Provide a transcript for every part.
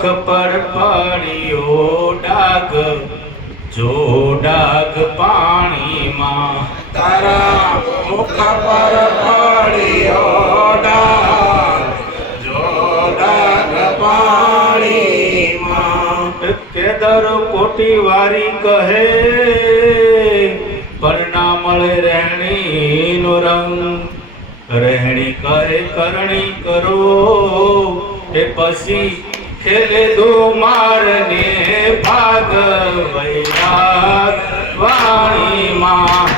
મુખ પર પડ્યો ડાગ, જો ડાગ પાણીમાં. તારા મુખ પર પડ્યો ડાગ, જો ડાગ પાણીમાં. કેદર કોટી વારી કહે, પણ ના મળે રહેણીનો રંગ. રહેણી કહે કરણી કરો, એ પછી ખેલે દો મારને ભાગ. વૈરાગ વાણીમાં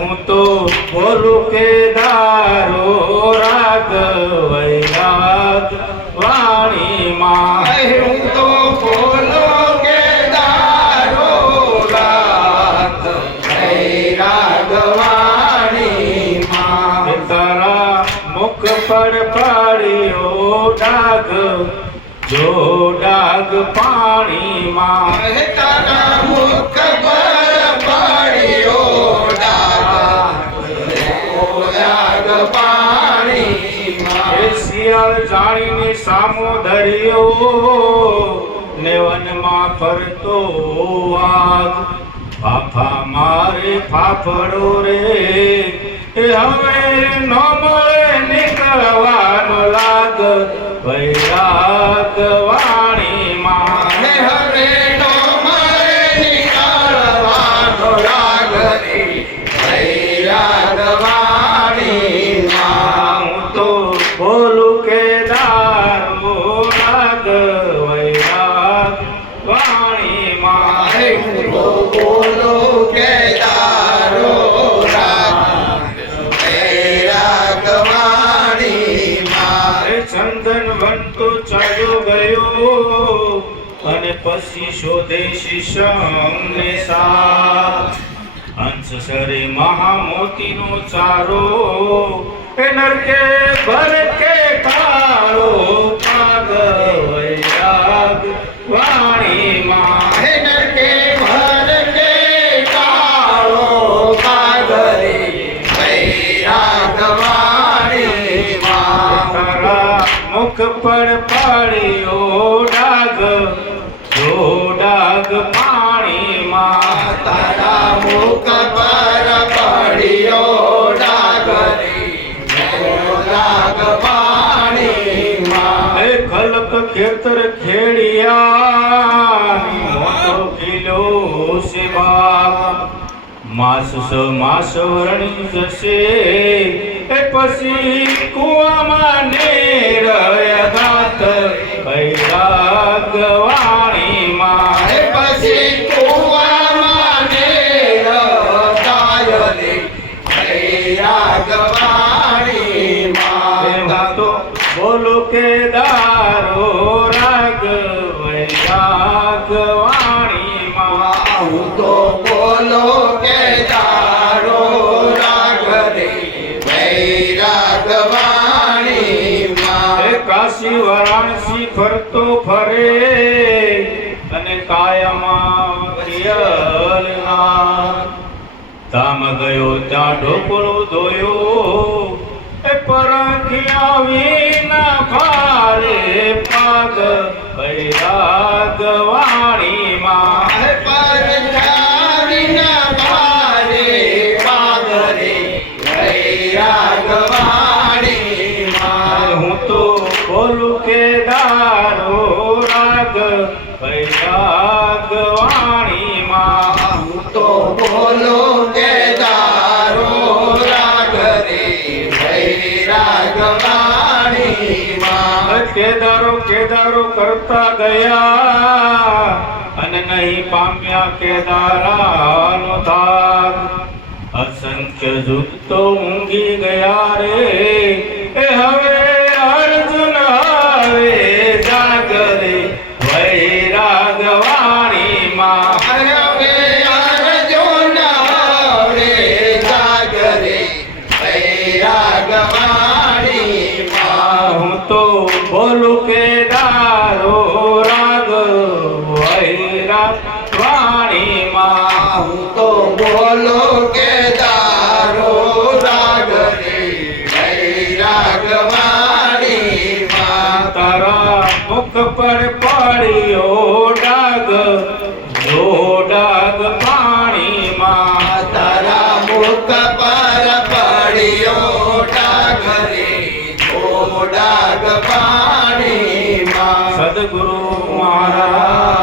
હું તો બોલું કે દારો રાગ. વૈરાગ વાણીમાં હું તો બોલો કે દારો રાગ. વૈરાગ વાણીમાં. તારા મુખ પર પડ્યો ડાગ, જો ડાગ પાણીમાં. તારા મુખ પર પડ્યો ડાગ, ડાગ પાણીમાં. એ શિયાળ જાણીને સામો ધર્યો, ને વનમાં ફરતો વાઘ. ફાફા મારે ફાફડો રે, એ હવે ન મળે નીકળવાનો લાગ. વૈરાગ વાણીમાં હવે નો મળે નીકળવાનો લાગ રે. વૈરાગ વાણીમાં. હું તો બોલું કે દારો રાગ. વૈરાગ વાણીમાં હું તો બોલો કે દારો રાગ. વૈરાગ વાણીમાં. ચંદન વનતો ચાલ્યો ગયો, અને પછી શોધે શીશમને સાથ. હંસ સરે મહામોતીનો ચારો, એ નરકે ભરકે કાળો પાગ. વૈરાગ વાણીમાં હે નરકે ભરકે કાળો પાગ રે. વૈરાગ વાણીમાં. તારા મુખ પર પડ્યો ડાગ, જો ડાગ પાણીમાં. તારા મુખ પર પડ્યો ડાગ રે. ડાગ પાણીમાં. એ ખલક ખેતર ખેડિયા, મોટો કિલ્લો છે બાગ. માસ માસ વરણી જશે, એ પછી કુવામાં નેરય ગાત. વૈરાગ વાણીમાં હે પછી કુવામાં નેર ગાય રે. વૈરાગ વાણીમાં. હું તો બોલું કે દારો રાગ. વૈરાગ વાણીમાં હું તો બોલો કે દારો રાગ રે. વૈરાગ વાણીમાં. એ કાશી વારાણસી ફરતો ફરે, અને કાયામાં પિયલના. ધામ ગયો ત્યાં ઢોકળો ધોયો, એ પરખિયા વિના ભારે પાગ. વૈરાગ વાણીમાં હે પરછાવીના ભારે પાગ રે. વૈરાગ વાણીમાં. હું તો બોલું કે દારો રાગ. વૈરાગ વાણીમાં હું તો બોલો કે દારો રાગ રે. વૈરાગ વાણીમાં. કેદારો કરતા ગયા, અને નહીં પામ્યા કેદારાનો થાક. અસંખ્ય યુગ તો ઊંઘી ગયા રે, એ હવે અર્જુન હવે જાગ રે. વૈરાગ વાણીમાં હવે અર્જુન હવે જાગ રે. વૈરાગ વાણીમાં. હું તો બોલું કે દારો રાગ. વૈરાગ વાણીમાં હું તો બોલો કે પડ્યો ડાગ જો ડાગ પાણીમાં તારા મુખ પર પડ્યો ડાગ રે ઓ ડાગ પાણીમાં સદગુરુ મહારાજ